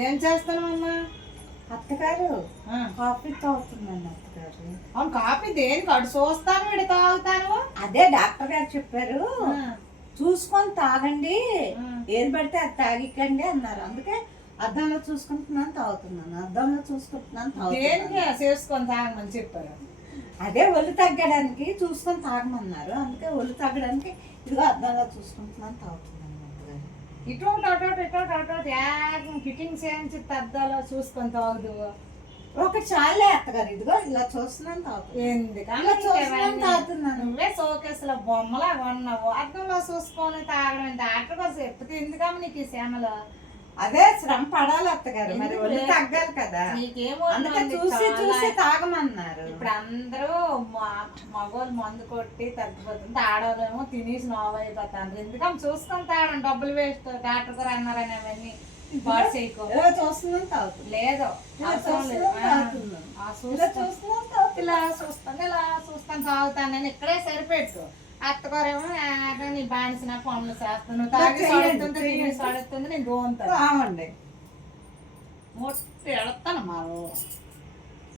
ఏం చేస్తానమ్మా అత్తగారు కాఫీ తాగుతుందండి అత్తగారు. అవును కాఫీ దేనికి? అటు చూస్తాను వీడు తాగుతాను. అదే డాక్టర్ గారు చెప్పారు. చూసుకొని తాగండి. ఏది పడితే అది తాగికండి అన్నారు. అందుకే అద్దంలో చూసుకుంటున్నాను తాగుతున్నాను. అద్దంలో చూసుకుంటున్నాను తాగుతున్నాను. చేసుకొని తాగమని చెప్పారు? అదే ఒళ్ళు తగ్గడానికి చూసుకొని తాగమన్నారు. అందుకే ఒళ్ళు తగ్గడానికి ఇదిగో అద్దంలో చూసుకుంటున్నాను తాగుతున్నాను. అత్తగారు ఇటు ఒకటి అటు ఒకటి, ఇటు ఒకటి అటు ఒకటి, ఏకం ఫిట్టింగ్స్ చేయించి తద్దాలో చూసుకొని తాగుదు ఒకటి చాలే అత్తగారు ఇదిగో ఇలా చూస్తున్నాను తాగుతున్నాను ఎందుకన్నా ఇలా చూస్తున్నాను? తాగుతున్నాను. నువ్వే షోకేసులో బొమ్మలా కొన్నావు అద్దంలో చూసుకొని తాగడం డాక్టర్ గారు చెప్తే ఎందుకమ్మ నీకు ఈ శ్యామలో? అదే శ్రమ పడాలి అత్తగారు. మరి ఒళ్ళు? తగ్గాలి కదా. నీకేమో అందుకే చూసి. చూసి తాగమన్నారు. ఇప్పుడు అందరూ మగవాళ్ళు మందు కొట్టి తగ్గిపోతుంది ఆడవాళ్ళేమో తినేసి నోవ అయిపోతారు ఎందుకని చూసుకొని తాగడం డబ్బులు వేస్ట్. డాక్టర్ గారు అన్నారని అవన్నీ చేయకో. ఇలా చూస్తున్నాను తాగుతున్నాను లేదు ఇలా అవసరం లేదు. చూస్తున్నాను ఆ, తాగుతున్నాను ఆ ఇలా చూస్తా- చూస్తున్నాను తాగుతున్నాను ఇలా చూస్తాను ఇలా చూస్తాను తాగుతానని ఇక్కడే సరిపెట్టు. అత్తగారేమో "ఆ, నీ బానిసిన పనులు చేస్తాను. తాగి సడుతుంది చెయ్యండి. సడుతుంది నేను దోంతాను రావండి మొట్టి మా